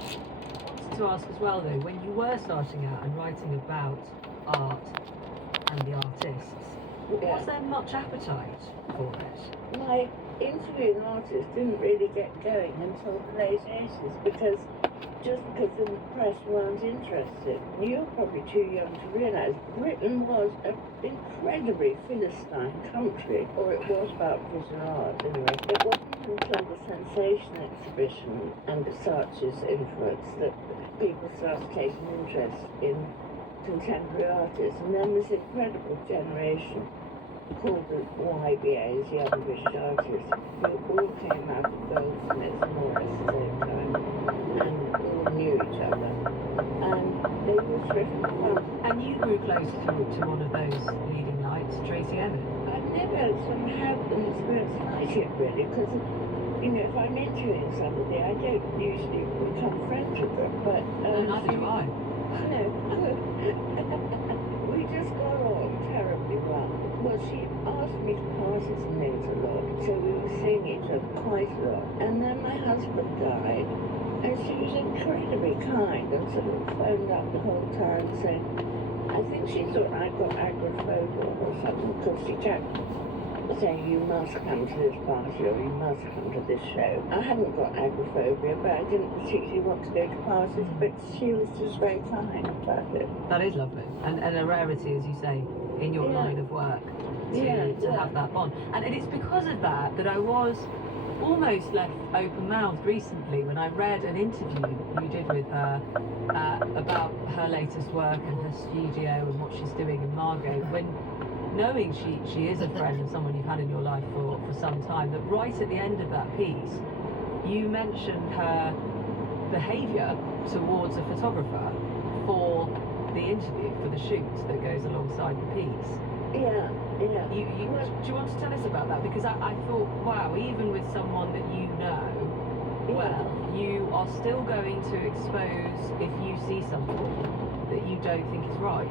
wanted to ask as well, though, when you were starting out and writing about art and the artists, was there much appetite for it? My interviewing artists didn't really get going until the late 80s because the press weren't interested. You're probably too young to realise Britain was an incredibly Philistine country, or it was about visual art anyway. It wasn't until the Sensation exhibition and Versace's influence that people started taking interest in contemporary artists, and then this incredible generation called the YBAs, Young British Artists, who all came out of Goldsmiths and all at the same time, and all knew each other, and they were terrific fun. And you grew close to one of those leading lights, Tracy Emin. I've never sort of had an experience like it really, because if I'm interviewing somebody, I don't usually become friends with them, but No, neither do I. No, we just got on terribly well. Well, she asked me to parties and things a lot, so we were seeing each other quite a lot. And then my husband died, and she was incredibly kind and sort of phoned up the whole time saying, I think she thought I got agoraphobia or something, because she kept saying, you must come to this party or you must come to this show. I hadn't got agoraphobia, but I didn't particularly want to go to parties, but she was just very kind about it. That is lovely, and a rarity, as you say, in your line of work to have that bond. And it's because of that I was almost left open-mouthed recently when I read an interview you did with her about her latest work and her studio and what she's doing in Margate, when knowing she is a friend and someone you've had in your life for some time, that right at the end of that piece you mentioned her behaviour towards a photographer for the interview, for the shoot that goes alongside the piece. Yeah. Do you want to tell us about that? Because I thought, wow, even with someone that you know well, you are still going to expose if you see something that you don't think is right.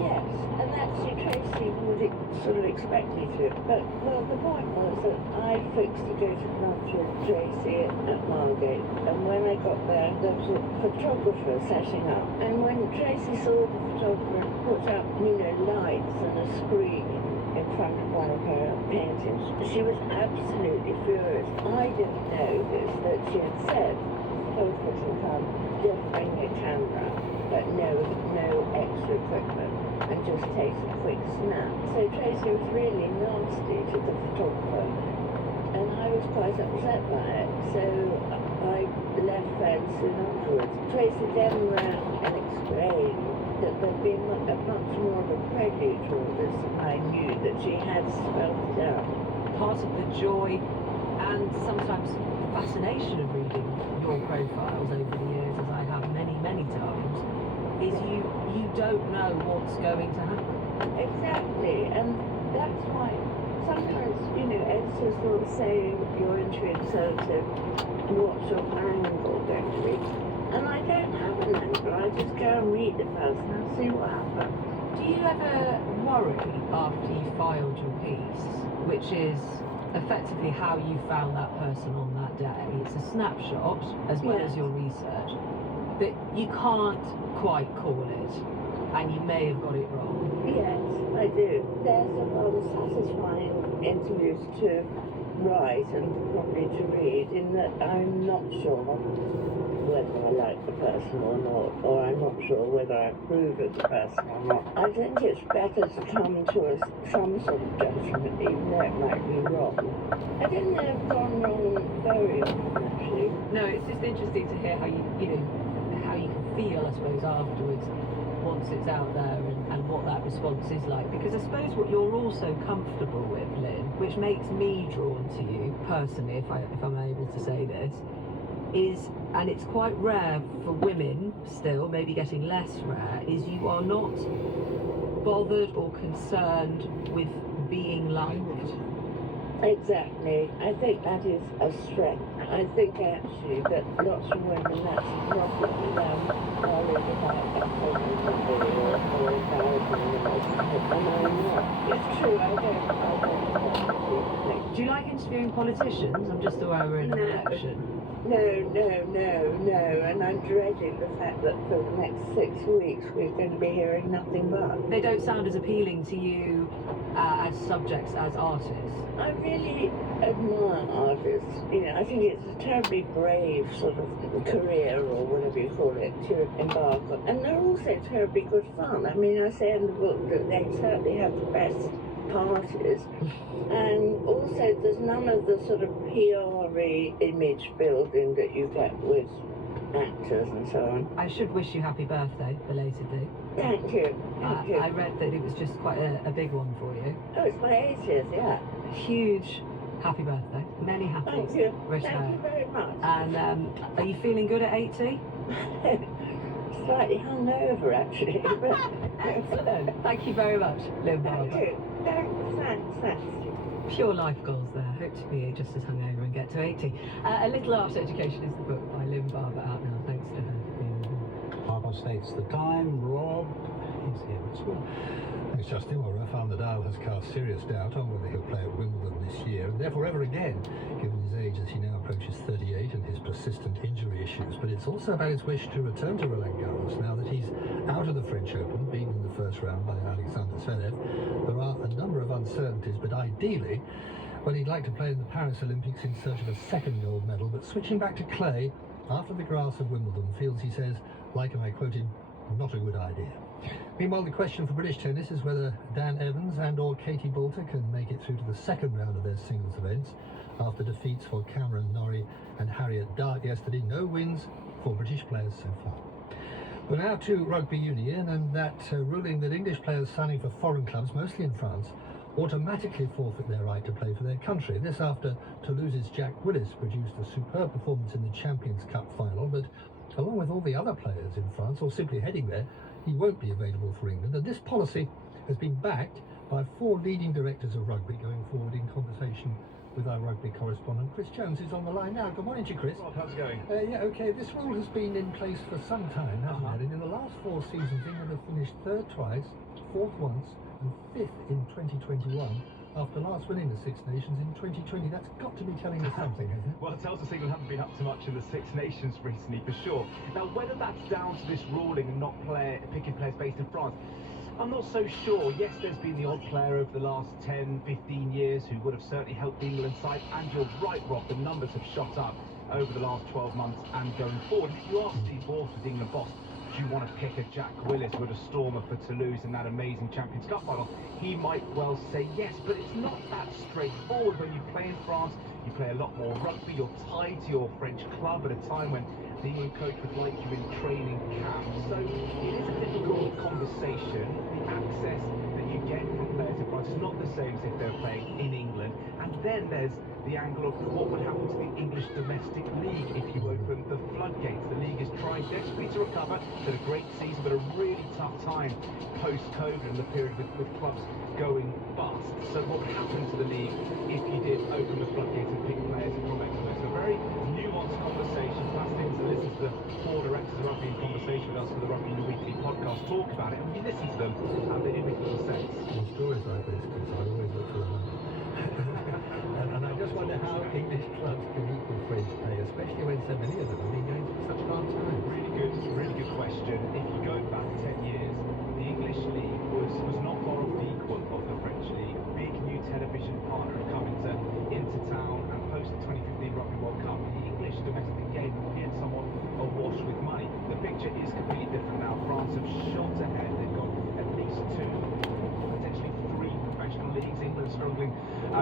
Yes, and actually Tracy would sort of expect me to. But, well, the point was that I fixed to go to lunch with Tracy at Margate, and when I got there, there was a photographer setting up. And when Tracy saw the photographer put up, lights and a screen in front of one of her paintings, she was absolutely furious. I didn't know this, that she had said, photographer can come, just bring your camera, but no extra equipment, and just take a quick snap. So Tracy was really nasty to the photographer, and I was quite upset by it, so I left fairly soon afterwards. Tracy then ran and explained that there'd been much more of a prelude to all this. I knew that she had spelled it out. Part of the joy and sometimes fascination of reading your profiles over the years, as I have many times, is you don't know what's going to happen. Exactly, and that's why sometimes, editors will say you're interviewing so-and-so, what's your angle going to be? And I don't have an angle, I just go and meet the person and see what happens. Do you ever worry after you filed your piece, which is effectively how you found that person on that day? It's a snapshot as well as your research, that you can't quite call it, and you may have got it wrong. Yes, I do. There's a rather satisfying interviews to write and probably to read, in that I'm not sure whether I like the person or not, or I'm not sure whether I approve of the person or not. I think it's better to come to some sort of judgment, even though it might be wrong. I didn't know I've gone wrong very often, actually. No, it's just interesting to hear how how you can feel, I suppose, afterwards, once it's out there, and what that response is like. Because I suppose what you're also comfortable with, Lynn, which makes me drawn to you personally, if I'm able to say this, is, and it's quite rare for women still, maybe getting less rare, is you are not bothered or concerned with being liked. Exactly. I think that is a strength. I think actually that lots of women, that's a problem with them, worried about that publicity or embarrassing in the relationship, and I'm not. It's true, I don't think. Do you like interviewing politicians? I'm just aware we're in an election. No, and I'm dreading the fact that for the next 6 weeks we're going to be hearing nothing but. They don't sound as appealing to you as subjects as artists. I really admire artists. You know, I think it's a terribly brave sort of career, or whatever you call it, to embark on. And they're also terribly good fun. I mean, I say in the book that they certainly have the best parties. And also there's none of the sort of PR-y image building that you get with actors and so on. I should wish you happy birthday, belatedly. Thank you. Thank you. I read that it was just quite a big one for you. Oh, it's my 80th, yeah. Huge happy birthday. Many Thank happies. you. Wish Thank her. you very much. And are you feeling good at 80? Slightly hungover, actually. But Excellent. Thank you very much, Lynn thank Barber. you. Thanks. Pure life goals there. Hope to be just as hungover and get to 80. A Little Art Education is the book by Lynn Barber, out now. Thanks to her for being here. Harper States the time. Rob is here as well. Thanks, Justin. Well, Rafael Nadal has cast serious doubt on whether he'll play at Wimbledon this year, and therefore ever again, given his age as he now approaches 38 and his persistent injury issues. But it's also about his wish to return to Roland Garros now that he's out of the French Open, beaten in the first round by Alexander Zverev. There are a number of uncertainties, but ideally, well, he'd like to play in the Paris Olympics in search of a second gold medal. But switching back to clay after the grass of Wimbledon feels, he says, like, and I quote him, not a good idea. Meanwhile, the question for British tennis is whether Dan Evans and or Katie Boulter can make it through to the second round of their singles events after defeats for Cameron Norrie and Harriet Dart yesterday. No wins for British players so far. Well, now to rugby union and that ruling that English players signing for foreign clubs, mostly in France, automatically forfeit their right to play for their country. This after Toulouse's Jack Willis produced a superb performance in the Champions Cup final, but along with all the other players in France, or simply heading there, he won't be available for England. And this policy has been backed by 4 leading directors of rugby going forward in conversation with our rugby correspondent. Chris Jones is on the line now. Good morning to you, Chris. Rob, how's it going? Yeah, okay. This rule has been in place for some time, hasn't it? And in the last 4 seasons, England have finished 3rd twice, 4th once, and 5th in 2021. After last winning the Six Nations in 2020, that's got to be telling us something, hasn't it? Well, it tells us England haven't been up to much in the Six Nations recently, for sure. Now, whether that's down to this ruling and not picking players based in France, I'm not so sure. Yes, there's been the odd player over the last 10, 15 years who would have certainly helped the England side. And you're right, Rob, the numbers have shot up over the last 12 months and going forward. If you ask Steve Borthwick, the England boss, do you want to pick a Jack Willis with a stormer for Toulouse in that amazing Champions Cup final? He might well say yes, but it's not that straightforward. When you play in France, you play a lot more rugby, you're tied to your French club at a time when the England coach would like you in training camp. So it is a difficult conversation. The access that you get from players in France is not the same as if they're playing in England. And then there's the angle of what would happen to the English domestic league if you open the floodgates. The league is trying desperately to recover. It's had a great season, but a really tough time post-COVID and the period with clubs going bust. So what would happen to the league if you did open the floodgates and pick players from Mexico? It's a very nuanced conversation. Fascinating to listen to the 4 directors of rugby in conversation with us for the Rugby in the Weekly podcast talk about it. And when you listen to them, they do make a lot of sense. In stories like this, Chris, I always look for the money. And I just wonder how English clubs can equal French pay, especially when so many of them have been going through such hard times. Really good question. If you go back 10 years, the English league was not far off the equal of the French league. Big new television partner had come into town, and post the 2015 Rugby World Cup, the English domestic game appeared somewhat awash with money. The picture is completely different now. France have shot ahead. They've got at least 2, potentially 3 professional leagues. England struggling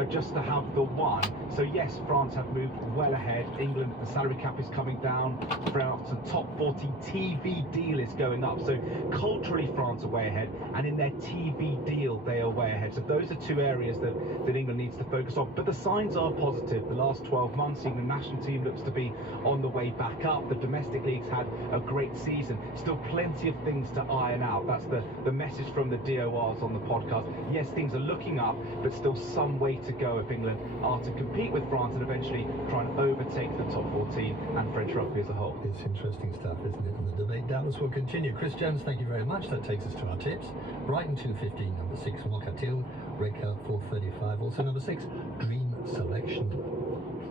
just to have the one. So yes, France have moved well ahead. England, the salary cap is coming down. France, the top 40 TV deal is going up. So culturally, France are way ahead, and in their TV deal, they are way ahead. So those are 2 areas that England needs to focus on. But the signs are positive. The last 12 months, England national team looks to be on the way back up. The domestic leagues had a great season. Still plenty of things to iron out. That's the message from the DORs on the podcast. Yes, things are looking up, but still some way to go if England are to compete with France and eventually try and overtake the top 14 and French rugby as a whole. It's interesting stuff, isn't it? And the debate doubtless will continue. Chris Jones, thank you very much. That takes us to our tips. Brighton 2:15, number 6, Mockatil, Red Cup 4:35. Also number 6, Dream Selection.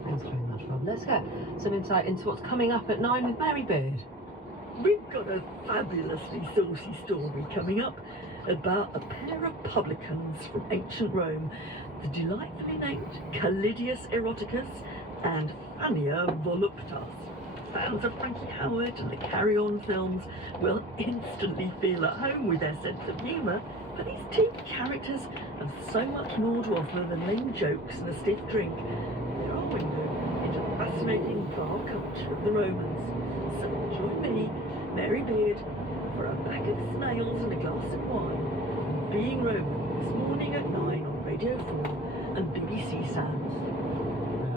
Thanks very much, Rob. Let's get some insight into what's coming up at 9 with Mary Beard. We've got a fabulously saucy story coming up about a pair of publicans from ancient Rome, the delightfully named Callidius Eroticus and Fannia Voluptas. Fans of Frankie Howard and the Carry On films will instantly feel at home with their sense of humour, but these two characters have so much more to offer than lame jokes and a stiff drink. They're our window into the fascinating vile culture of the Romans. So join me, Mary Beard, for a bag of snails and a glass of wine. Being Roman this morning at 9 on Radio 4 and BBC Sounds.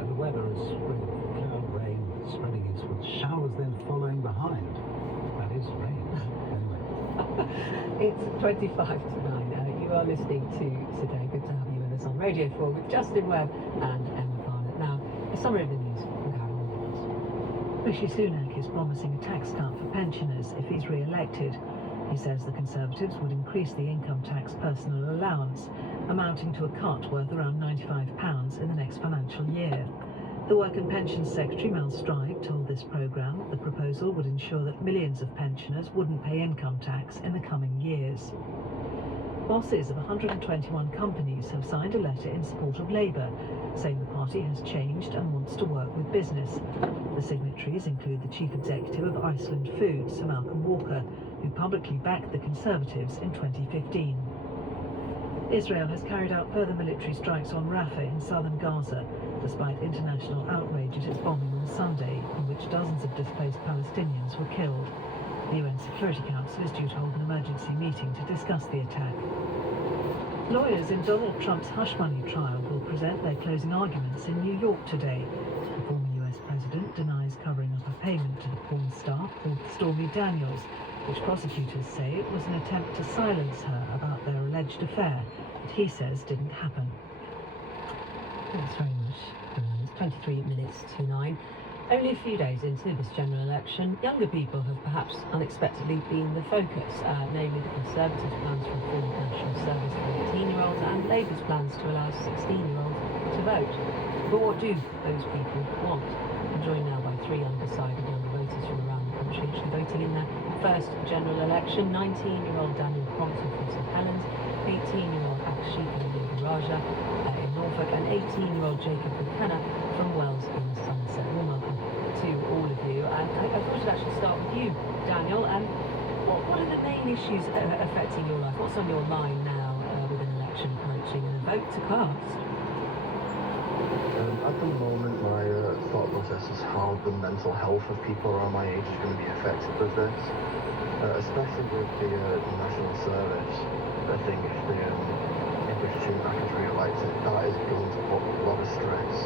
The weather is with cloud rain spreading eastward, showers then following behind. That is rain. Anyway. It's 25 to 9. You are listening to Today. Good to have you with us on Radio 4 with Justin Webb and Emma Barnett. Now, a summary of the news from Carol Williams. Rishi Sunak is promising a tax cut for pensioners if he's re-elected. He says the Conservatives would increase the income tax personal allowance, amounting to a cut worth around £95 in the next financial year. The Work and Pensions Secretary Mel Stride told this programme the proposal would ensure that millions of pensioners wouldn't pay income tax in the coming years. Bosses of 121 companies have signed a letter in support of Labour, saying the party has changed and wants to work with business. The signatories include the Chief Executive of Iceland Foods, Sir Malcolm Walker, who publicly backed the Conservatives in 2015. Israel has carried out further military strikes on Rafah in southern Gaza, despite international outrage at its bombing on Sunday, in which dozens of displaced Palestinians were killed. The UN Security Council is due to hold an emergency meeting to discuss the attack. Lawyers in Donald Trump's hush money trial will present their closing arguments in New York today. The former US president denies covering up a payment to the porn star called Stormy Daniels, which prosecutors say it was an attempt to silence her about their alleged affair that he says didn't happen. Thanks very much. It's 23 minutes to 9. Only a few days into this general election, younger people have perhaps unexpectedly been the focus, namely the Conservatives' plans to reform the national service for 18-year-olds and Labour's plans to allow 16-year-olds to vote. But what do those people want? I'm joined now by three undecided younger voters from around the country actually voting in their first general election. 19-year-old Daniel Crompton from St Helens, 18-year-old Akshika Raja in Norfolk, and 18-year-old Jacob Buchanan from Wells in Somerset. Well, welcome to all of you. And I thought I'd actually start with you, Daniel. What are the main issues affecting your life? What's on your mind now with an election approaching and a vote to cast? At the moment, my thought process is how the mental health of people around my age is going to be affected with this, especially with the national service. I think if Rishi Sunak is re-elected, that is going to put a lot of stress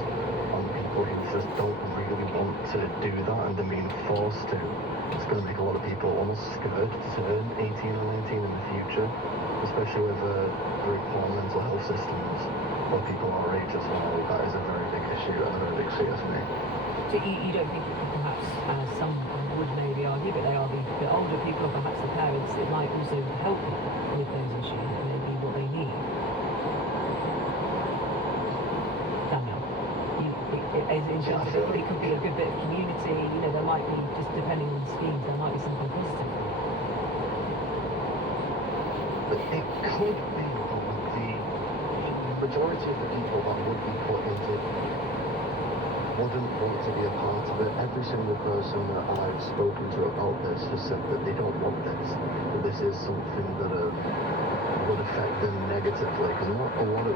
on people who just don't really want to do that and they're being forced to. It's going to make a lot of people almost scared to turn 18 or 19 in the future, especially with very poor mental health systems for people our age as well. That is a very big issue and a very big fear for me. So you don't think perhaps some would maybe argue, but they are the older people or perhaps the parents that might also help with those issues, that may be what they need? Daniel, in terms of it could be a good bit of community, there might be, just depending on the schemes, there might be something positive. But it could be, the majority of the people that would be put into wouldn't want to be a part of it. Every single person that I've spoken to about this has said that they don't want this, that this is something that would affect them negatively, because not a lot of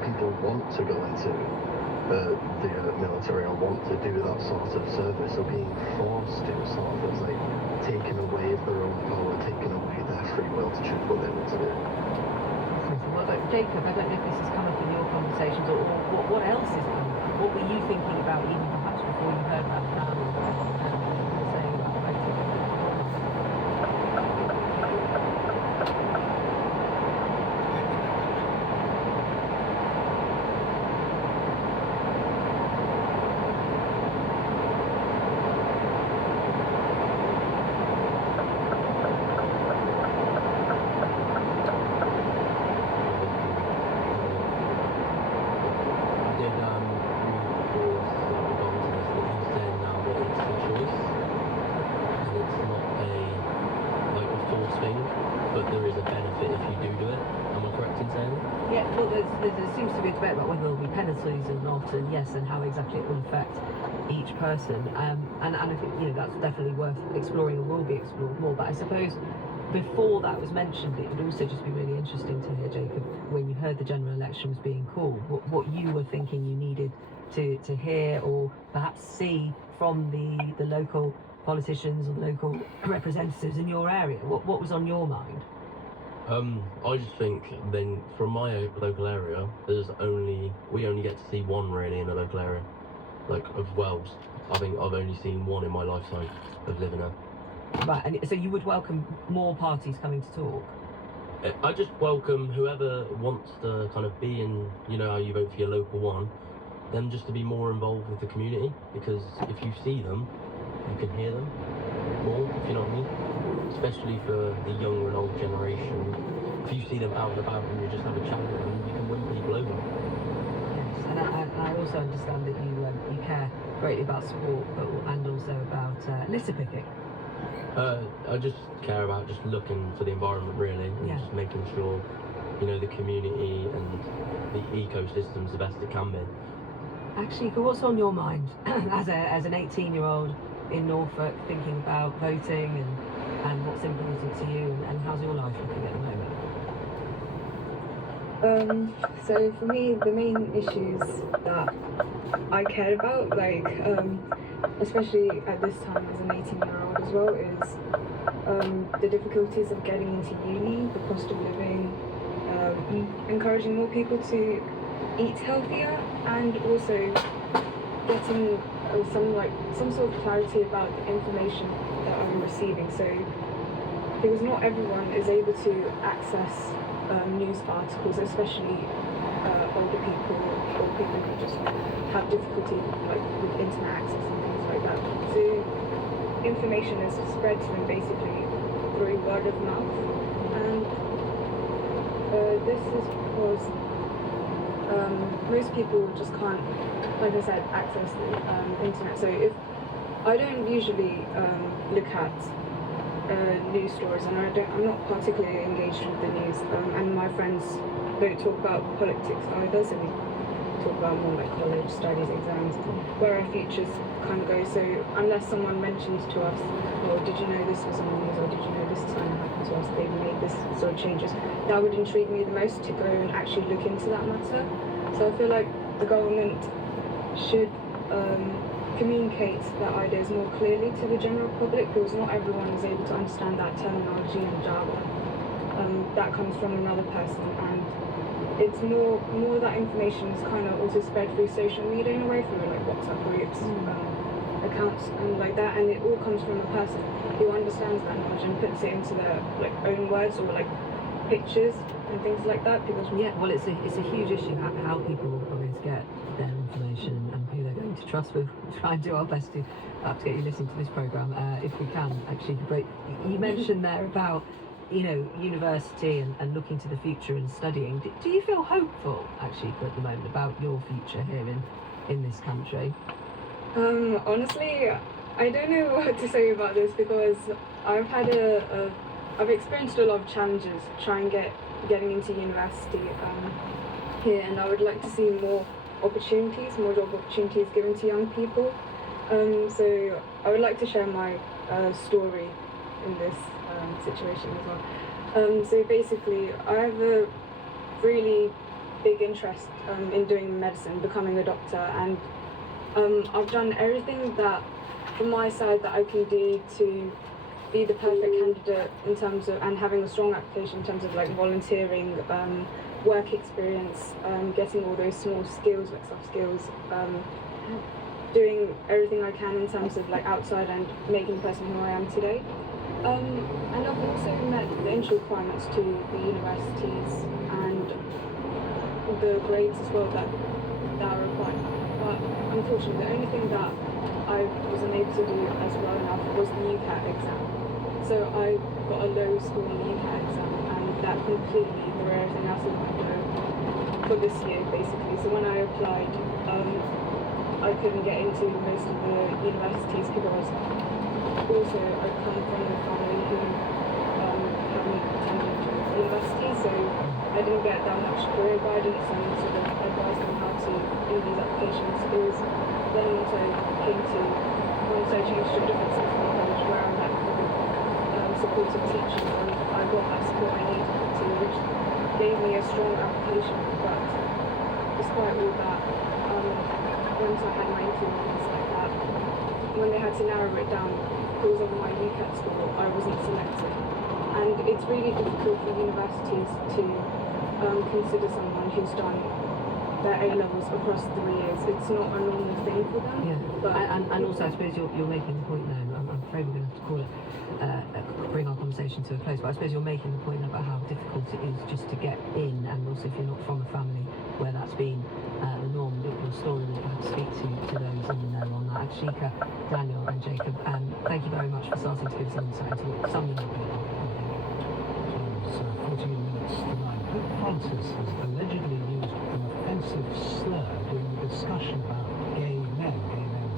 people want to go into the military or want to do that sort of service, or being forced to, sort of, it's like taken away of their own power, taken away their free will to choose what they want to do. Well, Jacob, I don't know if this is coming from your conversations or what else is coming. What were you thinking about even perhaps before you heard about that or saying about voting? I did thing, but there is a benefit if you do it. Am I correct in saying that? Yeah, well, there seems to be a debate about whether there'll be penalties or not, and yes, and how exactly it will affect each person. And I think, you know, that's definitely worth exploring and will be explored more. But I suppose before that was mentioned, it would also just be really interesting to hear, Jacob, when you heard the general election was being called, what you were thinking you needed to hear or perhaps see from the local politicians or the local representatives in your area. What was on your mind? I just think then from my local area, we only get to see one really in a local area, like of Wells. I think I've only seen one in my lifetime of living there. Right, and so you would welcome more parties coming to talk? I just welcome whoever wants to kind of be in, you know how you vote for your local one, them just to be more involved with the community, because if you see them, you can hear them more, if you know what I mean. Especially for the younger and old generation. If you see them out and about and you just have a chat with them, you can win people over. Yes, and I also understand that you care greatly about sport, and also about litter picking. I just care about just looking for the environment really, and Yeah. just making sure, you know, the community and the ecosystem's the best it can be. Actually, what's on your mind as an 18-year-old in Norfolk thinking about voting and what's important to you, and how's your life looking at the moment? So for me, the main issues that I cared about, especially at this time as an 18-year-old as well, is the difficulties of getting into uni, the cost of living, encouraging more people to eat healthier, and also getting some sort of clarity about the information that I'm receiving. So because not everyone is able to access news articles, especially older people or people who just have difficulty with internet access and things like that. So information is spread to them basically through word of mouth, and this is because most people just can't, like I said, access the internet. So if I don't usually look at news stories, and I'm not particularly engaged with the news, and my friends don't talk about politics either, so we talk about more like college studies, exams, where our futures kind of go. So unless someone mentions to us, oh, did you know this was on the news, or did you know this is going to happen to us, they've made this sort of changes, that would intrigue me the most to go and actually look into that matter. So I feel like the government should communicate their ideas more clearly to the general public, because not everyone is able to understand that terminology and jargon that comes from another person, and it's more that information is kind of also spread through social media in a way, through like WhatsApp groups, accounts and like that, and it all comes from a person who understands that knowledge and puts it into their like own words or like pictures and things like that. Because Yeah, well, it's a huge issue how people are going to get their information and who they're going to trust. We'll try and do our best to perhaps get you listening to this programme if we can, actually. But you mentioned there about, you know, university and looking to the future and studying. Do you feel hopeful, actually, at the moment about your future here in this country? Honestly, I don't know what to say about this, because I've had I've experienced a lot of challenges trying getting into university here, and I would like to see more job opportunities given to young people. So I would like to share my story in this situation as well. So basically, I have a really big interest in doing medicine, becoming a doctor, and I've done everything that from my side that I can do to be the perfect candidate in terms of, and having a strong application in terms of like volunteering, work experience, getting all those small skills, like soft skills, doing everything I can in terms of like outside and making the person who I am today. And I've also met the entry requirements to the universities and the grades as well that are required. But unfortunately, the only thing that I wasn't able to do as well enough was the UCAT exam. So I got a low score on the UCAT exam, and that completely threw everything else in my window for this year, basically. So when I applied, I couldn't get into most of the universities because also I come from a family who me attended university, so I didn't get that much career guidance and sort of advice on how to do these applications. It was then once I changed to a different secondary college where I met with supportive teachers and I got that support I needed to, which gave me a strong application. But despite all that, once I had my interview and things like that, when they had to narrow it down because of my UCAT score, I wasn't selected. And it's really difficult for universities to consider someone who's done their A-levels across 3 years. It's not a normal thing for them. Yeah, But and also I suppose you're making the point now. I'm afraid we're going to have to call it, bring our conversation to a close. But I suppose you're making the point about how difficult it is just to get in, and also if you're not from a family where that's been the norm. Your story will perhaps speak to those in the know on that. Ashika, Daniel, and Jacob. Thank you very much for starting to give us an insight into what some young people. It's 14 minutes to 9. Pope Francis has allegedly used an offensive slur during a discussion about gay men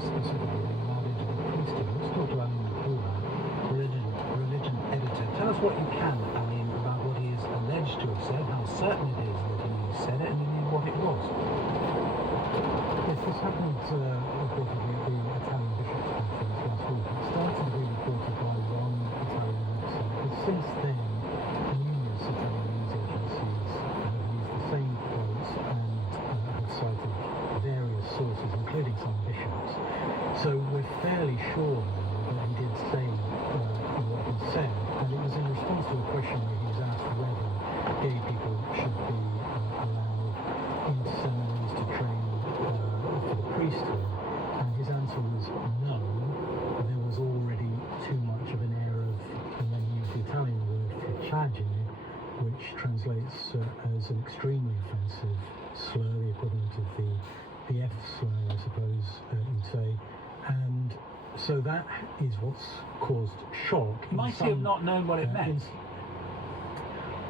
specifically being allowed into the priesthood. Let's talk to Amin Puma, religion editor. Tell us what you can, Amin, about what he is alleged to have said, how certain it is that he said it, and indeed what it was. Yes, this happened reportedly at the Italian Bishops' Conference last week. It started to be reported by one Italian website, but since then, numerous Italian news agencies have used the same quotes and have cited various sources, including some bishops. So we're fairly sure now that he did say what he said, and it was in response to a question where he was asked whether gay people should be allowed into seminaries to train for the priesthood, and his answer was no. There was already too much of an air of, and then he used the Italian word for "chagine," which translates as an extremely offensive slur, the equivalent of the F slur, I suppose you'd say. And so that is what's caused shock. Might he have not known what it meant?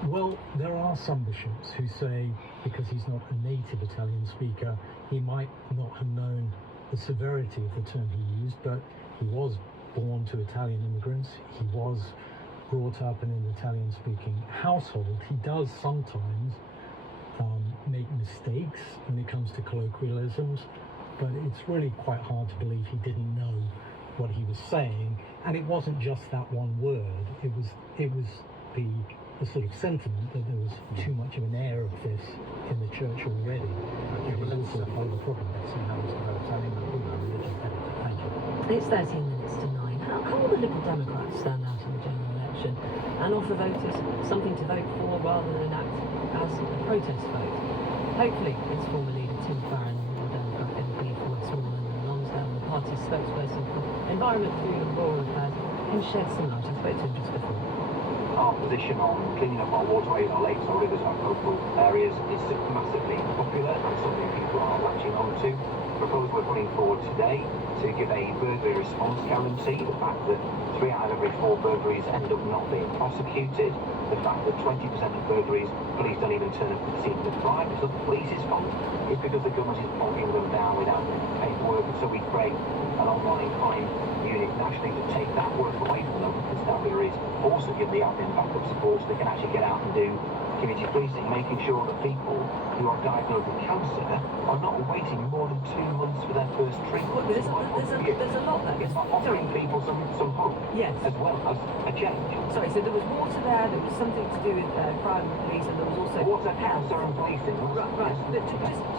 Well, there are some bishops who say because he's not a native Italian speaker, he might not have known the severity of the term he used, but he was born to Italian immigrants. He was brought up in an Italian-speaking household. He does sometimes make mistakes when it comes to colloquialisms, but it's really quite hard to believe he didn't know what he was saying. And it wasn't just that one word. It was the sort of sentiment that there was too much of an air of this in the church already. It was also part of the problem. It's 13 minutes to 9. How will the Liberal Democrats stand out in the general election and offer voters something to vote for rather than act as a protest vote? Hopefully, its former leader Tim Farron, the Democrat MP for Westmoreland and Lonsdale, the party's spokesperson for Environment, Food and Rural Affairs, can shed some light. I spoke to him just before. Our position on cleaning up our waterways, our lakes, our rivers, our coastal areas is massively popular and something people are latching on to. The proposal we're putting forward today to give a burglary response guarantee, the fact that 3 out of every 4 burglaries end up not being prosecuted, the fact that 20% of burglaries police don't even turn up to the scene of the crime, it's not the police's fault, it's because the government is bogging them down without paperwork, and so we create an online crime unit nationally to take that work away from them. Constabularies also give the admin backup support so they can actually get out and do community policing, making sure that people who are diagnosed with cancer are not waiting more than 2 months for their first treatment. Well, there's a lot there. It's not offering people some hope, Yes. as well as a change. Sorry, so there was water there was something to do with crime and police, and there was also Water, health. cancer and policing. Right. But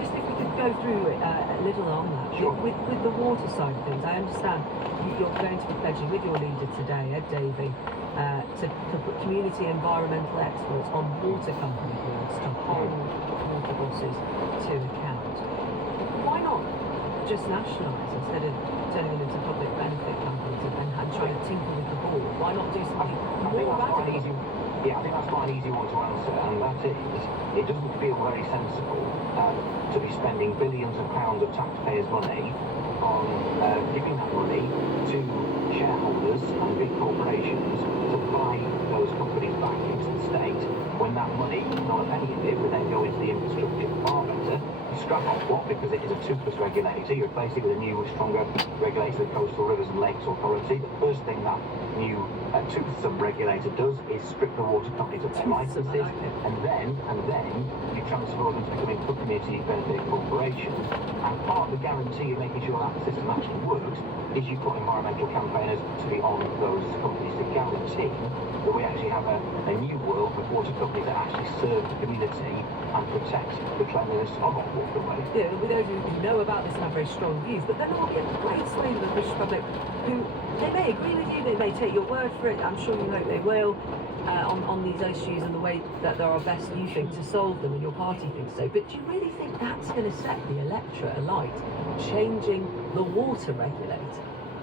just if we could go through it a little on that. Sure. With the water side of things, I understand you're going to be pledging with your leader today, Ed Davey, to put community environmental experts on water company boards to hold water bosses to account. Why not just nationalise instead of turning them into public benefit companies and trying to tinker with the board? Why not do something more radical? I think that's quite an easy one to answer, and that is, it doesn't feel very sensible to be spending billions of pounds of taxpayers' money on giving that money to shareholders and big corporations to buy those companies back into the state, when that money, not a penny of it, would then go into the infrastructure far better scrap Ofwat because it is a toothless regulator. You replace it with a new, stronger regulator, the Coastal Rivers and Lakes Authority. The first thing that new toothsome regulator does is strip the water companies of their licences, and then you transfer them to becoming community benefit corporations. And part of the guarantee of making sure that system actually works is you put environmental campaigners to be on those companies to guarantee that we actually have a new world with water companies that actually serve the community and protect the cleanliness of our waterways. Yeah, with those who know about this and have very strong views, but then there will be a great swathe of the British public who, they may agree with you, they may take your word for it, I'm sure you hope they will, on these issues and the way that there are best you think to solve them and your party thinks so. But do you really think that's going to set the electorate alight, changing the water regulator?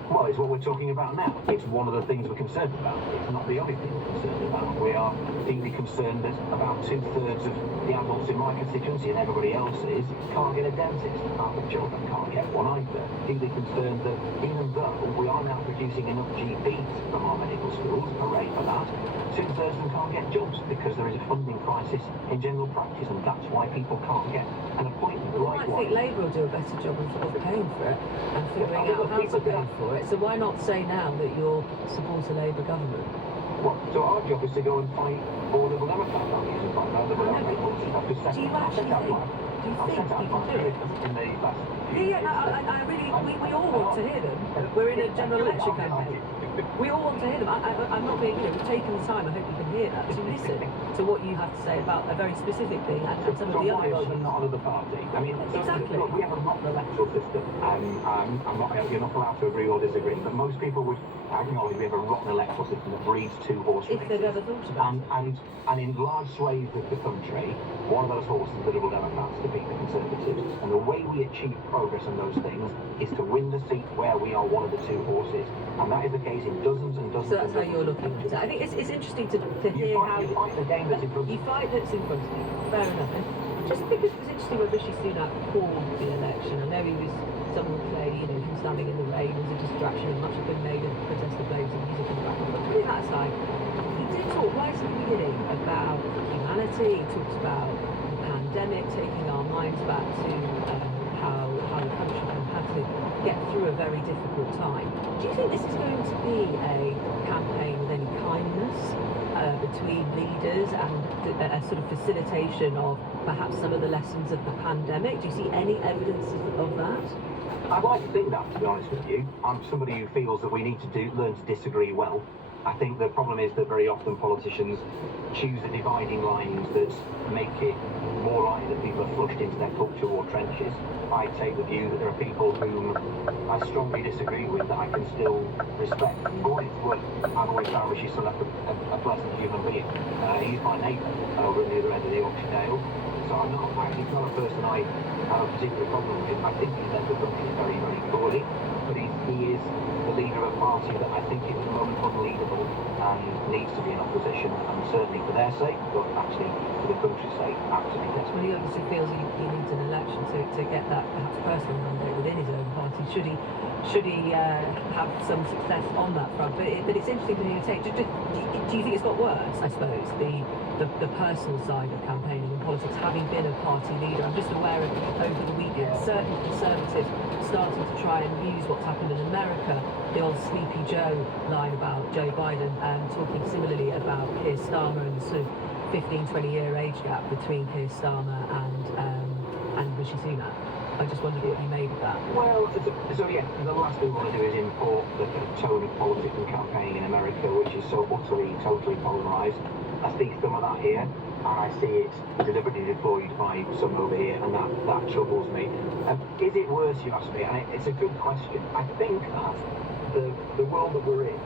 Well, it's what we're talking about now. It's one of the things we're concerned about. It's not the only thing we're concerned about. We are deeply concerned that about 2/3 of the adults in my constituency and everybody else's can't get a dentist. Half the children can't get one either. Deeply concerned that even though we are now producing enough GPs from our medical schools, hooray for that, 2/3 of them can't get jobs because there is a funding crisis in general practice, and that's why people can't get an appointment. Well, I think Labour will do a better job of paying for it and figuring out how to pay for it. So why not say now that you'll support a Labour government? Well, so our job is to go and fight for Liberal Democrat values and fight for Liberal Democrat policies. Do you actually think you can do it? In the last few Yeah, I really, we all want to hear them. We're in a general election campaign. We all want to hear them. I'm not being, we've taken the time, I hope you can hear that, to listen to what you have to say about a very specific thing and some of the other issues. Not another party. I mean, exactly. Look, we have a rotten electoral system. You're not allowed to agree or disagree, but most people would acknowledge we have a rotten electoral system that breeds two-horse races. If they've ever thought about it. And in large swathes of the country, one of those horses is the Liberal Democrats to beat the Conservatives. And the way we achieve progress on those things is to win the seat where we are one of the two horses. And that is the case in dozens and dozens. So that's how you're looking at it. I think it's interesting to hear how you fight the game that's in front of you. You fight that's in front of you. Fair enough. And just because it was interesting when Rishi Sunak called the election, I know he was, someone would say, him standing in the rain was a distraction and much had been made of protester blames and music in the background. But putting that aside, he did talk right at the beginning about humanity. He talked about the pandemic, taking our minds back to how the country had to get through a very difficult time. Do you think this is going to be a campaign with any kindness between leaders and a sort of facilitation of perhaps some of the lessons of the pandemic? Do you see any evidence of that? I'd like to think that, to be honest with you. I'm somebody who feels that we need to learn to disagree well. I think the problem is that very often politicians choose the dividing lines that make it more likely that people are flushed into their culture or trenches. I take the view that there are people whom I strongly disagree with that I can still respect. For what it's worth, I've always found Rishi Sunak a pleasant human being. He's my neighbour over at the other end of the Yorkshire Dale, so he's not a person I have a particular problem with. I think he's led the country very, very poorly, but he is the leader of a party that I think at the moment unleadable and needs to be in opposition, and certainly for their sake, but actually for the country's sake, absolutely desperate. Well, he obviously feels he needs an election to get that perhaps personal mandate within his own party. Should he have some success on that front? But it's interesting to hear your take. Do you think it's got worse? I suppose the personal side of campaigning and politics, having been a party leader. I'm just aware of over the weekend certain Conservatives starting to try and use what's happened in America, the old Sleepy Joe line about Joe Biden, and talking similarly about Keir Starmer and the sort of 15-20 year age gap between Keir Starmer and Rishi Sunak. I just wondered what you made of that. Well, so yeah, the last thing we want to do is import the tone of politics and campaigning in America, which is so utterly, totally polarised. I see some of that here, and I see it deliberately deployed by some over here, and that troubles me. Is it worse, you ask me? And it's a good question. I think that the world that we're in,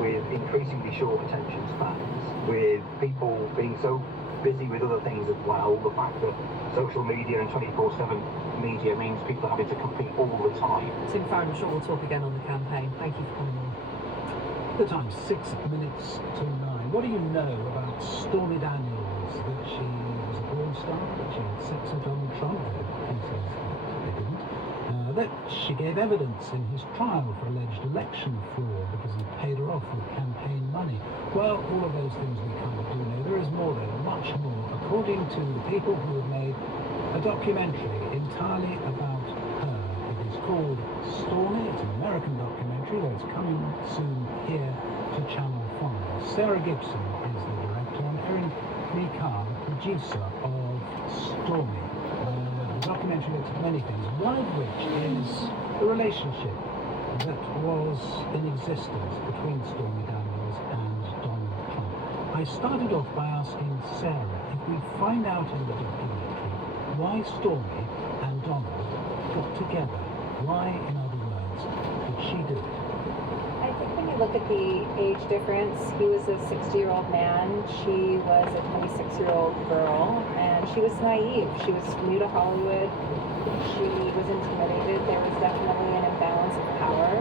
with increasingly short attention spans, with people being so busy with other things as well, the fact that social media and 24/7 media means people are having to compete all the time. Tim Farron, I'm sure we'll talk again on the campaign. Thank you for coming on. The time's 6 minutes to 9. What do you know about Stormy Daniels? That she was a porn star, that she had sex with Donald Trump? He says that they didn't. That she gave evidence in his trial for alleged election fraud because he paid her off with campaign money. Well, all of those things we kind of do know. There is more though, much more. According to the people who have made a documentary entirely about her. It is called Stormy. It's an American documentary, though it's coming soon here to Channel 5. Sarah Gibson is the director and Erin Lee Carr, the producer of Stormy. The documentary looks at many things, one of which is the relationship that was in existence between Stormy Daniels and Donald Trump. I started off by asking Sarah if we find out in the documentary why Stormy and Donald got together. Why, in other words, did she do it? I think when you look at the age difference, he was a 60-year-old man, she was a 26-year-old girl, and she was naive. She was new to Hollywood. She was intimidated. There was definitely an imbalance of power.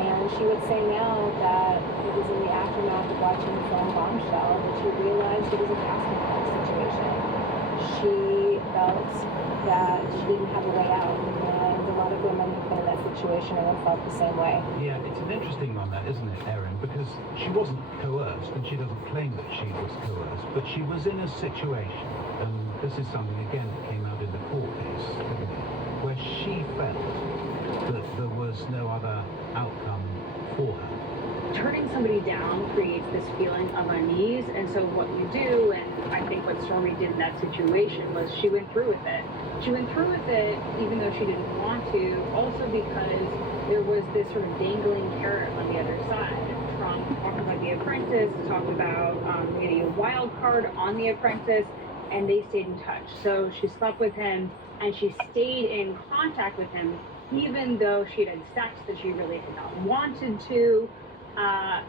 And she would say now that it was in the aftermath of watching the film Bombshell that she realized it was a casting call situation. She felt that she didn't have a way out. And a lot of women have been in that situation and have felt the same way. Yeah, it's an interesting one, that, isn't it, Erin? Because she wasn't coerced, and she doesn't claim that she was coerced, but she was in a situation, and this is something, again, that came out in the court case, didn't it, where she felt that there was no other outcome for her. Turning somebody down creates this feeling of unease, and so what you do, and I think what Stormy did in that situation, was she went through with it. She went through with it even though she didn't want to, also because there was this sort of dangling carrot on the other side. Trump talked about The Apprentice, talked about getting a wild card on The Apprentice, and they stayed in touch. So she slept with him, and she stayed in contact with him, even though she had sex that she really had not wanted to.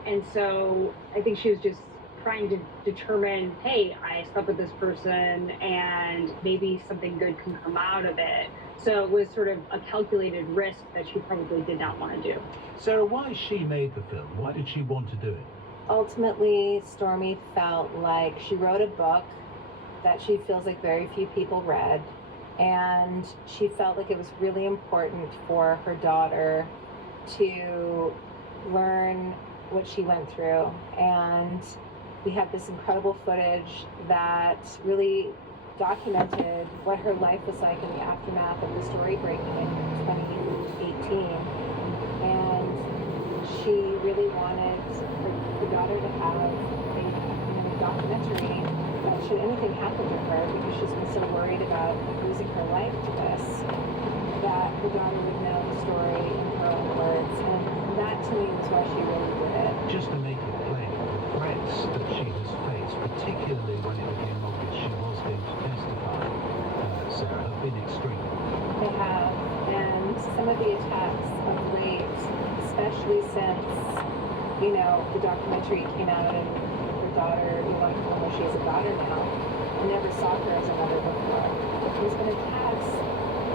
And so I think she was just trying to determine, hey, I slept with this person and maybe something good can come out of it. So it was sort of a calculated risk that she probably did not want to do. Sarah, why she made the film? Why did she want to do it? Ultimately, Stormy felt like she wrote a book that she feels like very few people read, and she felt like it was really important for her daughter to learn what she went through. And we have this incredible footage that really documented what her life was like in the aftermath of the story breaking in 2018. And she really wanted her daughter to have a documentary that should anything happen to her, because she's been so worried about losing her life to this, that her daughter would know the story in her own words. And that to me was why she really did it. Just to make it plain, the threats that she has faced, particularly when it became obvious she was going to testify, Sarah, have been extreme. They have, and some of the attacks of late, especially since, the documentary came out and her daughter, you want to call her, she has a daughter now, I never saw her as a mother before. There's been attacks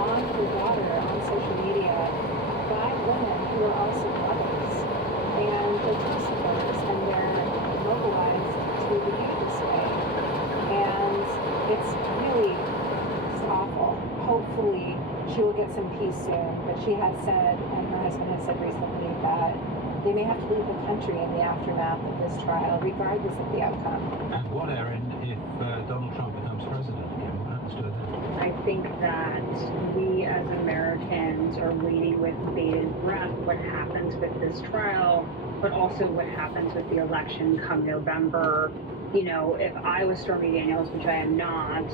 on her daughter on social media by women who are also mothers, and they're Trump supporters, and they're mobilized to behave this way. And it's really just awful. Hopefully she will get some peace soon, but she has said, and her husband has said recently, that they may have to leave the country in the aftermath of this trial, regardless of the outcome. And what, Erin, if Donald Trump becomes president again? What happens to her then? I think that we as Americans are waiting with bated breath what happens with this trial, but also what happens with the election come November. If I was Stormy Daniels, which I am not,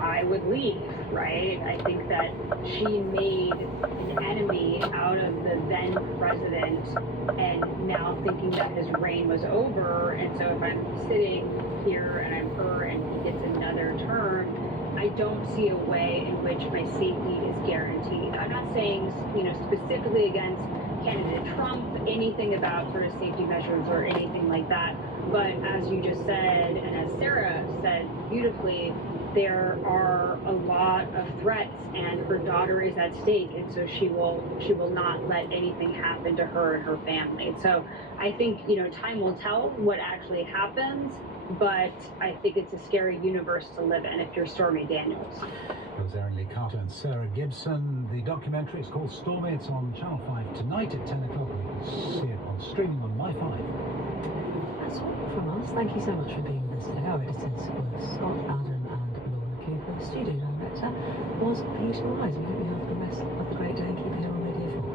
I would leave, right? I think that she made an enemy out of the then president, and now thinking that his reign was over. And so if I'm sitting here and I'm her and he gets another term, I don't see a way in which my safety is guaranteed. I'm not saying, specifically against candidate Trump, anything about sort of safety measures or anything like that. But as you just said, and as Sarah said beautifully, there are a lot of threats, and her daughter is at stake, and so she will not let anything happen to her and her family. So I think time will tell what actually happens, but I think it's a scary universe to live in if you're Stormy Daniels. It was Erin Lee Carter and Sarah Gibson. The documentary is called Stormy. It's on Channel 5 tonight at 10 o'clock. You can see it on streaming on My5. That's all from us. Thank you so much for being with us today. Our editors were Scott, Adam and Laura Cooper. studio director, was Peter Wise. We hope you have the rest of the great day and keep it here on Radio 4.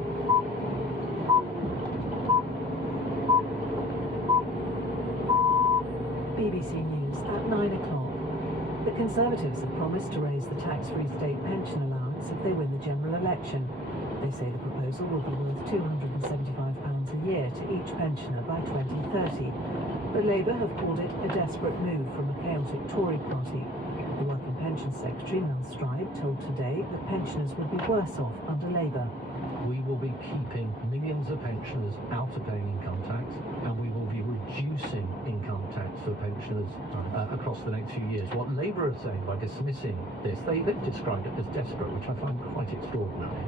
BBC News at 9 o'clock. The Conservatives have promised to raise the tax-free state pension allowance if they win the general election. They say the proposal will be worth £275 a year to each pensioner by 2030. But Labour have called it a desperate move from a chaotic Tory party. The Working Pensions Secretary, Mel Stride, told Today that pensioners would be worse off under Labour. We will be keeping millions of pensioners out of paying income tax, and we will be reducing income tax for pensioners across the next few years. What Labour are saying by dismissing this, they've described it as desperate, which I find quite extraordinary.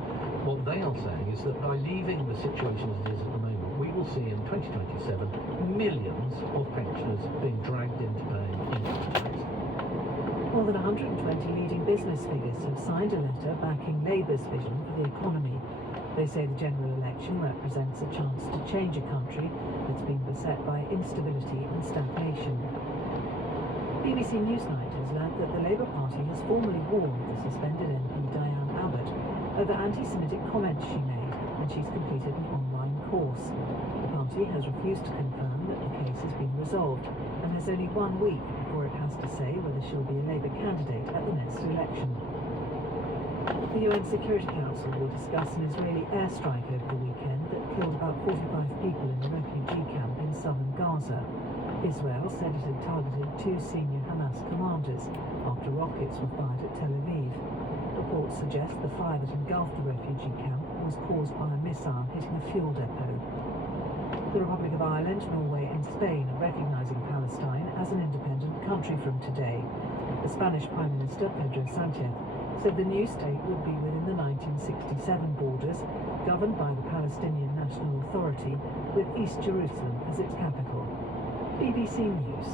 What they are saying is that by leaving the situation as it is at the moment, we will see in 2027 millions of pensioners being dragged into paying income tax. More than 120 leading business figures have signed a letter backing Labour's vision for the economy. They say the general election represents a chance to change a country that's been beset by instability and stagnation. BBC Newsnight has learnt that the Labour Party has formally warned the suspended MP Diane Abbott over anti-Semitic comments she made when she's completed an online course. The party has refused to confirm that the case has been resolved and has only 1 week before it has to say whether she'll be a Labour candidate at the next election. The UN Security Council will discuss an Israeli airstrike over the weekend that killed about 45 people in a refugee camp in southern Gaza. Israel said it had targeted 2 senior Hamas commanders after rockets were fired at Tel Aviv. Reports suggest the fire that engulfed the refugee camp was caused by a missile hitting a fuel depot. The Republic of Ireland, Norway and Spain are recognising Palestine as an independent country from today. The Spanish Prime Minister, Pedro Sánchez, said the new state would be within the 1967 borders, governed by the Palestinian National Authority, with East Jerusalem as its capital. BBC News.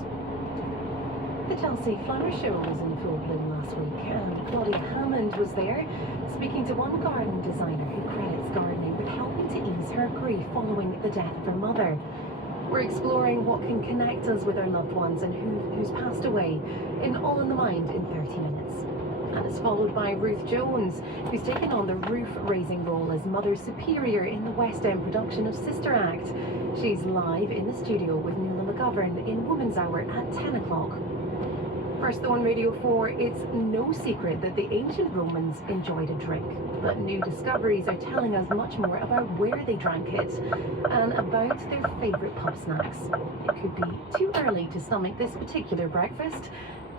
The Chelsea Flower Show was in full bloom last week, and Claudia Hammond was there, speaking to one garden designer who credits gardening with helping to ease her grief following the death of her mother. We're exploring what can connect us with our loved ones and who's passed away in All in the Mind in 30 minutes. And it's followed by Ruth Jones, who's taken on the roof-raising role as Mother Superior in the West End production of Sister Act. She's live in the studio with Nuala McGovern in Woman's Hour at 10 o'clock. First though on Radio 4, it's no secret that the ancient Romans enjoyed a drink, but new discoveries are telling us much more about where they drank it and about their favourite pub snacks. It could be too early to stomach this particular breakfast.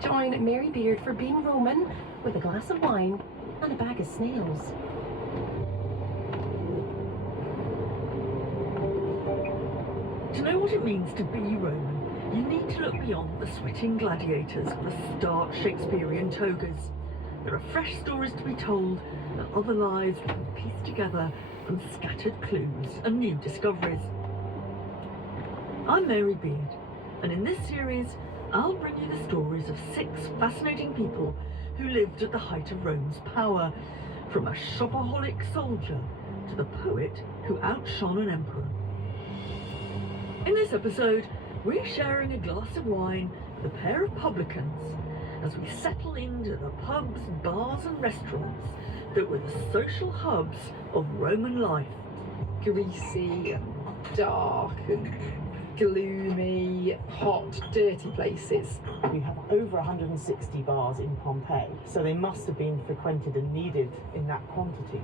Join Mary Beard for Being Roman with a glass of wine and a bag of snails. To know what it means to be Roman, you need to look beyond the sweating gladiators or the stark Shakespearean togas. There are fresh stories to be told and other lives to be pieced together from scattered clues and new discoveries. I'm Mary Beard, and in this series I'll bring you the stories of 6 fascinating people who lived at the height of Rome's power, from a shopaholic soldier to the poet who outshone an emperor. In this episode, we're sharing a glass of wine with a pair of publicans as we settle into the pubs, bars and restaurants that were the social hubs of Roman life. Greasy and dark and gloomy, hot, dirty places. We have over 160 bars in Pompeii, so they must have been frequented and needed in that quantity.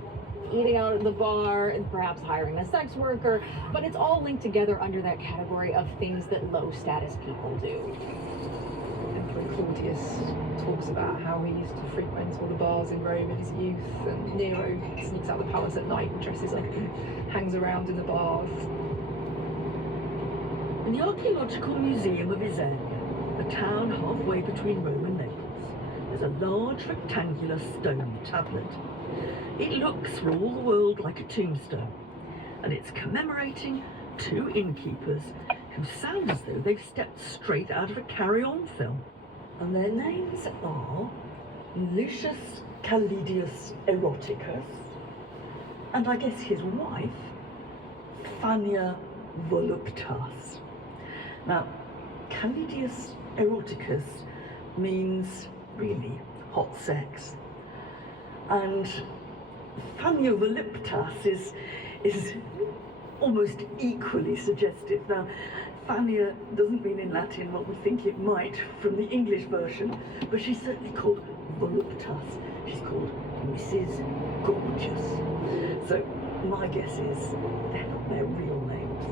Eating out at the bar and perhaps hiring a sex worker, but it's all linked together under that category of things that low status people do. Emperor Claudius talks about how he used to frequent all the bars in Rome in his youth, and Nero sneaks out the palace at night and dresses up and hangs around in the bars. In the Archaeological Museum of Isernia, a town halfway between Rome and Naples, there's a large rectangular stone tablet. It looks for all the world like a tombstone, and it's commemorating 2 innkeepers who sound as though they've stepped straight out of a Carry-On film. And their names are Lucius Calidius Eroticus, and I guess his wife, Fania Voluptas. Now, Calidius Eroticus means, really, hot sex. And Fania voluptas is almost equally suggestive. Now, Fania doesn't mean in Latin what we think it might from the English version, but she's certainly called voluptas. She's called Mrs. Gorgeous. So my guess is they're not their real names,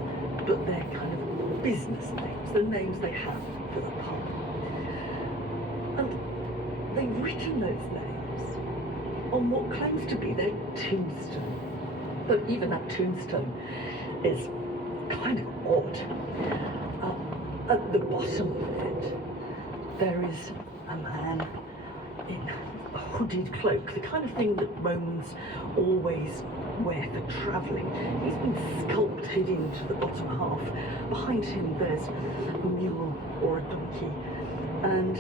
but they're kind of business names, the names they have for the pub. And they've written those names on what claims to be their tombstone. But even that tombstone is kind of odd. At the bottom of it, there is a man in a hooded cloak, the kind of thing that Romans always wear for travelling. He's been sculpted into the bottom half. Behind him there's a mule or a donkey, and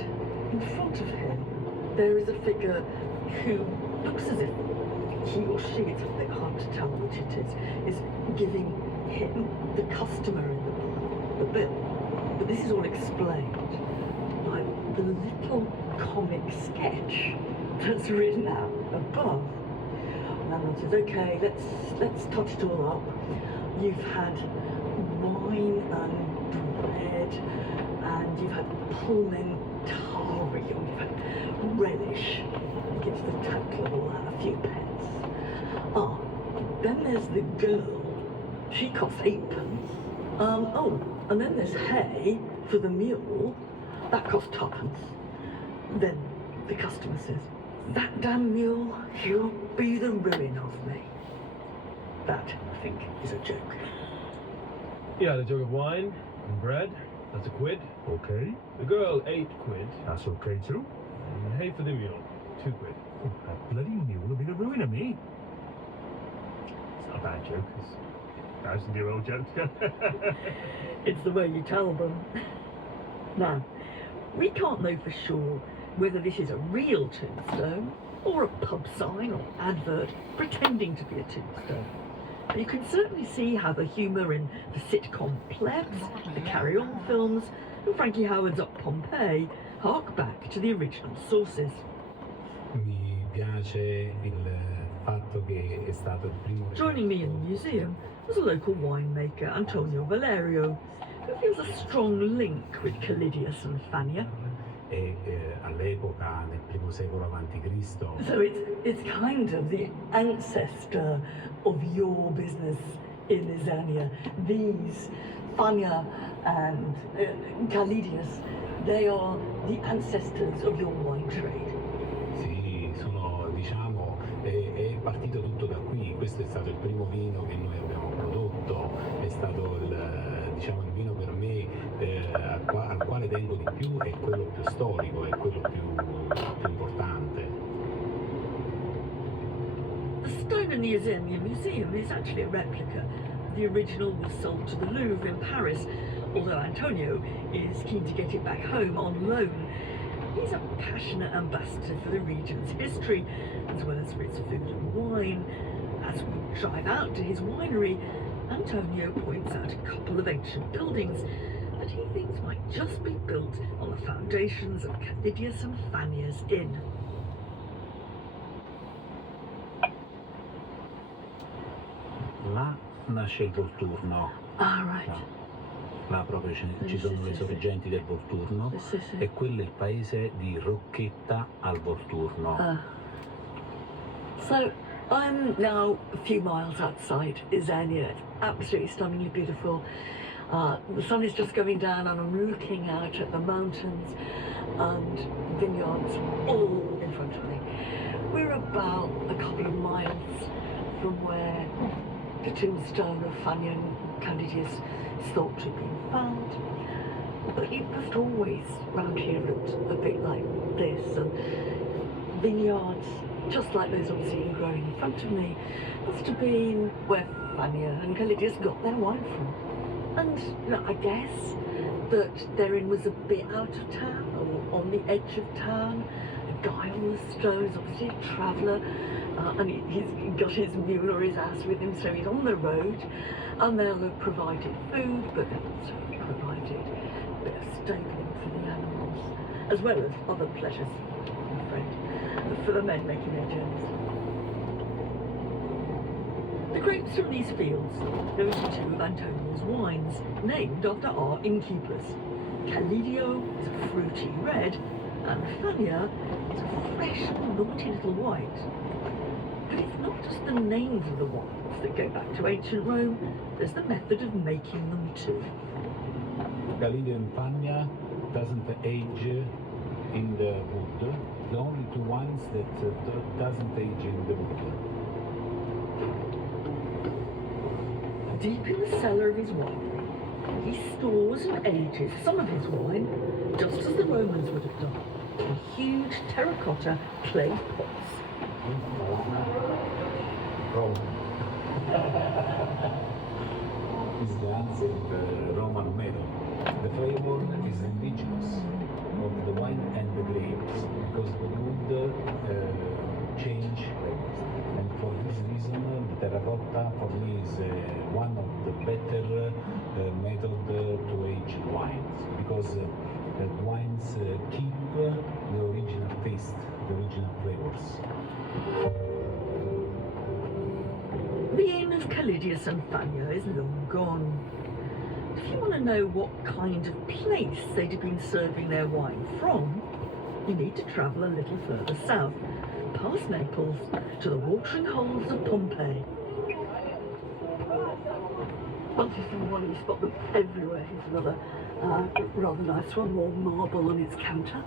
in front of him there is a figure who looks as if he or she, it's a bit hard to tell which it is giving him, the customer in the bill. But this is all explained by the little comic sketch that's written out above. Landlord says, okay, let's tot it all up. You've had wine and bread, and you've had pulmentarium, you've had relish. He gives the total of all that a few pence. Ah, then there's the girl. She costs 8p. Oh, and then there's hay for the mule. That costs 2p. Then the customer says, that damn mule, he'll be the ruin of me. That, I think, is a joke. Yeah, the jug of wine and bread, that's £1. Okay. The girl, £8. That's okay too. And hay for the mule, £2. Oh, that bloody mule will be the ruin of me. It's not a bad joke, it's 1,000-year-old joke. It's the way you tell them. Now, we can't know for sure whether this is a real tombstone or a pub sign or advert pretending to be a tombstone. But you can certainly see how the humour in the sitcom Plebs, the Carry On films, and Frankie Howard's Up Pompeii hark back to the original sources. Mi piace il fatto che è stato il primo. Joining me in the museum was a local winemaker, Antonio Valerio, who feels a strong link with Calidius and Fania. E all'epoca, nel primo secolo avanti Cristo. So it's kind of the ancestor of your business in Isania. These, Fania and Calidius, they are the ancestors of your wine trade. Sì, sono, diciamo, è partito tutto da qui. Questo è stato il primo vino che noi abbiamo prodotto, è stato il vino per me al quale tengo di più, è quello più storico, è quello più importante. The stone in the Isania Museum is actually a replica. The original was sold to the Louvre in Paris, although Antonio is keen to get it back home on loan. He's a passionate ambassador for the region's history, as well as for its food and wine. As we drive out to his winery, Antonio points out a couple of ancient buildings that he thinks might just be built on the foundations of Calidius and Fania's inn. Là nasce il Volturno. Ah, right. No. Là proprio ci sono le sorgenti del Volturno e quello è il paese di Rocchetta al Volturno. So I'm now a few miles outside Isania. It's absolutely stunningly beautiful. The sun is just going down and I'm looking out at the mountains and vineyards all in front of me. We're about a couple of miles from where the tombstone of Fania and Calidius is thought to have been found. But it must always round here looked a bit like this, and vineyards just like those I'm seeing growing in front of me must have been where Fania and Calidius got their wine from. And I guess that their inn was a bit out of town or on the edge of town. A guy on the stone is obviously a traveller, and he's got his mule or his ass with him, so he's on the road, and they'll have provided food, but they'll also have provided a bit of stabling for the animals, as well as other pleasures, I'm afraid. for the men making their journeys. The grapes from these fields go to two of Antonio's wines, named after our innkeepers. Calidio is a fruity red, and Fania is a fresh, naughty little white. But it's not just the names of the wines that go back to ancient Rome, there's the method of making them too. Calidio and Fania doesn't age in the wood. The only two wines that doesn't age in the wood. Deep in the cellar of his winery, he stores and ages some of his wine, just as the Romans would have done, in huge terracotta clay pots. Rome is the ancient Roman method. The flavor is indigenous of the wine and the grapes, because the wood change flavors. And for this reason, the terracotta for me is one of the better method to age wines, because the wines keep the original taste, the original flavors. The inn of Calidius and Fania is long gone. If you want to know what kind of place they'd have been serving their wine from, you need to travel a little further south, past Naples, to the watering holes of Pompeii. Once you've seen one, you spot them everywhere. Here's another rather nice one, more marble on its counter.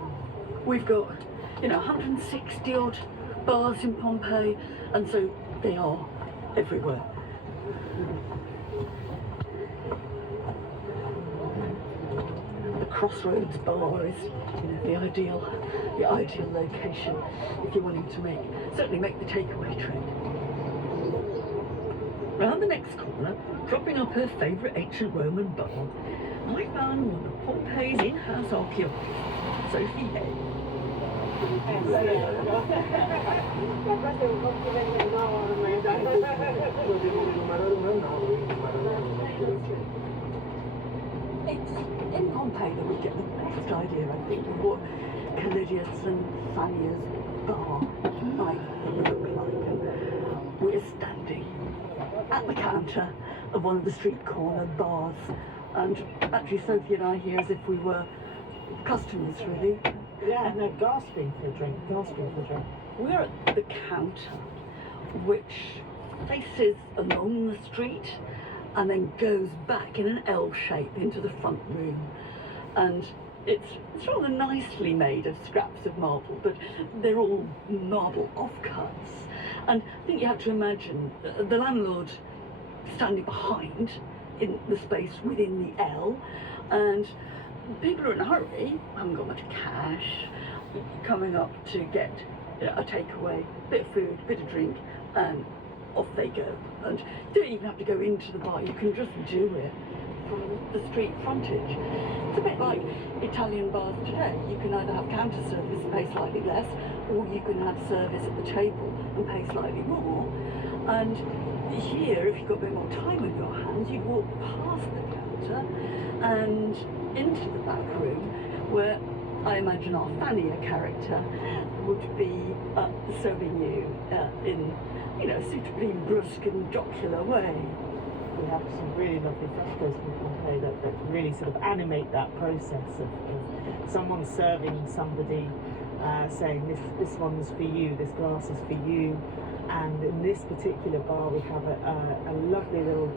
We've got, 160 odd bars in Pompeii, and so they are everywhere. The Crossroads bar is, the ideal location if you're wanting to certainly make the takeaway trip. Round the next corner, propping up her favourite ancient Roman bar, I found one of Pompeii's in-house archaeologists, Sophie A. It's in Pompeii that we get the best idea, I think, of what Calidius and Fania's bar might look like. And we're standing at the counter of one of the street corner bars, and actually Sophie and I here as if we were customers, really. Yeah, no, gasping for a drink. We're at the counter, which faces along the street and then goes back in an L shape into the front room. And it's rather nicely made of scraps of marble, but they're all marble offcuts. And I think you have to imagine the landlord standing behind in the space within the L, and people are in a hurry, haven't got much cash, coming up to get a takeaway, bit of food, bit of drink, and off they go. And you don't even have to go into the bar, you can just do it from the street frontage. It's a bit like Italian bars today. You can either have counter service and pay slightly less, or you can have service at the table and pay slightly more. And here, if you've got a bit more time on your hands, you'd walk past the counter and into the back room, where I imagine our Fania character would be serving you in, a suitably brusque and jocular way. We have some really lovely frescoes from Pompeii that really sort of animate that process of someone serving somebody, saying this one's for you, this glass is for you. And in this particular bar we have a lovely little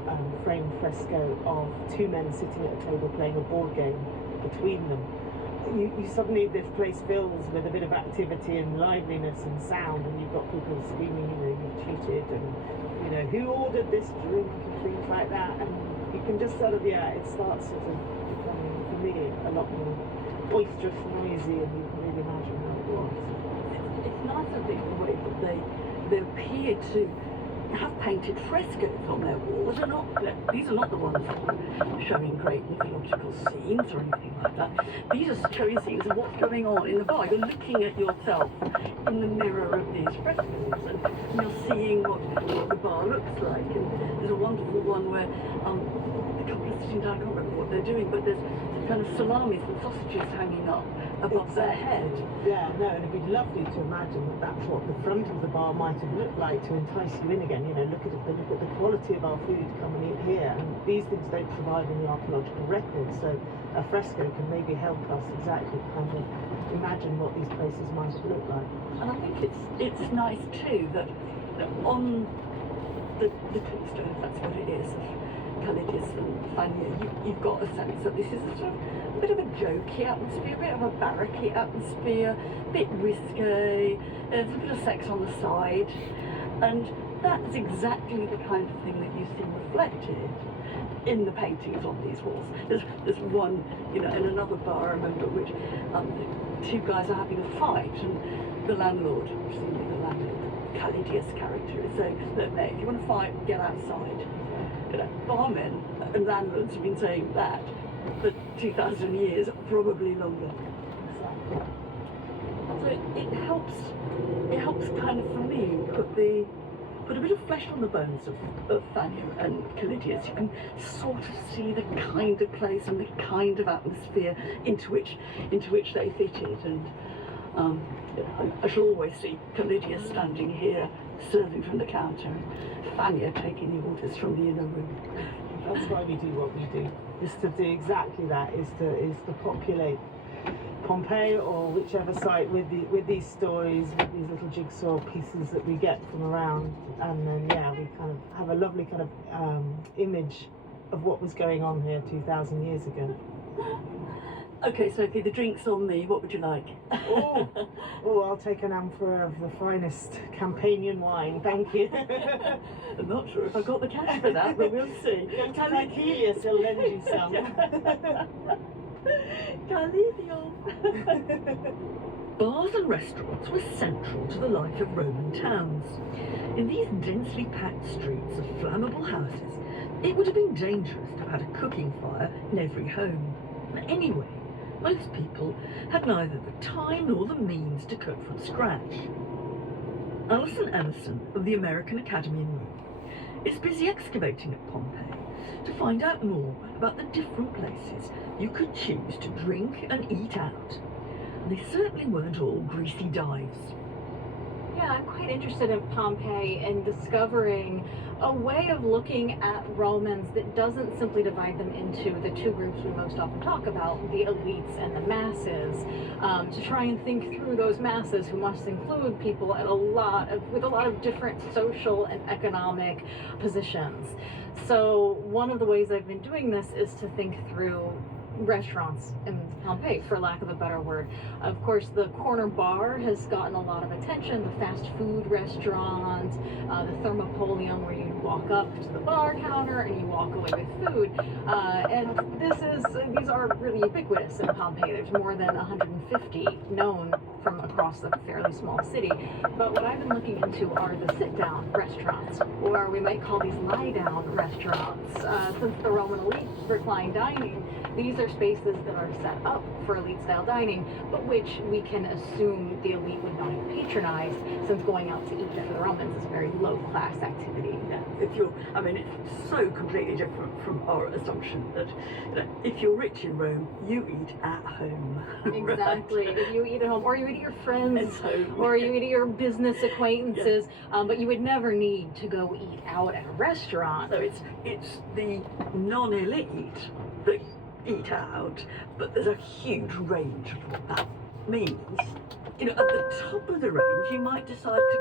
framed fresco of two men sitting at a table playing a board game between them. You suddenly, this place fills with a bit of activity and liveliness and sound, and you've got people screaming, you've cheated, and who ordered this drink and things like that, and you can just sort of, it starts sort of becoming, for me, a lot more boisterous, noisy, and you can really imagine how it was. It's nice, I think, the way that they appear to have painted frescoes on their walls. These are not the ones showing great mythological scenes or anything like that. These are showing scenes of what's going on in the bar. You're looking at yourself in the mirror of these frescoes, and you're seeing what the bar looks like. And there's a wonderful one where a couple of sitting down, I can't remember what they're doing, but there's kind of salamis and sausages hanging up above their head. Yeah, no, and it'd be lovely to imagine that that's what the front of the bar might have looked like to entice you in again. You know, look at the quality of our food, come and eat here. And these things don't survive in the archaeological record, so a fresco can maybe help us exactly kind of imagine what these places might have looked like. And I think it's nice too that on the tombstone, if that's what it is, of Callidius and Fania, you've got a sense that this is a sort of a bit of a jokey atmosphere, a bit of a barracky atmosphere, a bit risque, there's a bit of sex on the side, and that's exactly the kind of thing that you see reflected in the paintings on these walls. There's one, in another bar, I remember, which two guys are having a fight, and the landlord, presumably the landlord, Callidius character, is saying, look mate, if you want to fight, get outside. Barmen and landlords have been saying that for 2,000 years, probably longer. So it helps kind of, for me, put a bit of flesh on the bones of Fania and Callidius. You can sort of see the kind of place and the kind of atmosphere into which they fitted. And I shall always see Callidius standing here serving from the counter, and Fania taking the orders from the inner room. That's why we do what we do. Is to do exactly that. Is to populate Pompeii or whichever site with these stories, with these little jigsaw pieces that we get from around, and then we kind of have a lovely kind of image of what was going on here 2,000 years ago. Okay, Sophie, the drink's on me. What would you like? Oh, I'll take an amphora of the finest Campanian wine, thank you. I'm not sure if I got the cash for that, but we'll see. Go to Caecilius, he'll lend you some. Bars and restaurants were central to the life of Roman towns. In these densely packed streets of flammable houses, it would have been dangerous to have had a cooking fire in every home. Anyway, most people had neither the time nor the means to cook from scratch. Alison Emerson of the American Academy in Rome is busy excavating at Pompeii to find out more about the different places you could choose to drink and eat out. And they certainly weren't all greasy dives. Yeah, I'm quite interested in Pompeii and discovering a way of looking at Romans that doesn't simply divide them into the two groups we most often talk about, the elites and the masses, to try and think through those masses who must include people at with a lot of different social and economic positions. So one of the ways I've been doing this is to think through restaurants in Pompeii, for lack of a better word. Of course, the corner bar has gotten a lot of attention, the fast food restaurant, the Thermopolium, where you walk up to the bar counter and you walk away with food. And these are really ubiquitous in Pompeii. There's more than 150 known from across the fairly small city. But what I've been looking into are the sit-down restaurants, or we might call these lie-down restaurants. Since the Roman elite reclined dining, these are spaces that are set up for elite-style dining, but which we can assume the elite would not patronize, since going out to eat for the Romans is a very low-class activity. Yeah, it's so completely different from our assumption that if you're rich in Rome, you eat at home. Exactly. Right? If you eat at home, or you eat at your friends, home. or you eat at your business acquaintances, but you would never need to go eat out at a restaurant. So it's the non-elite that eat out, but there's a huge range of what that means. At the top of the range, you might decide to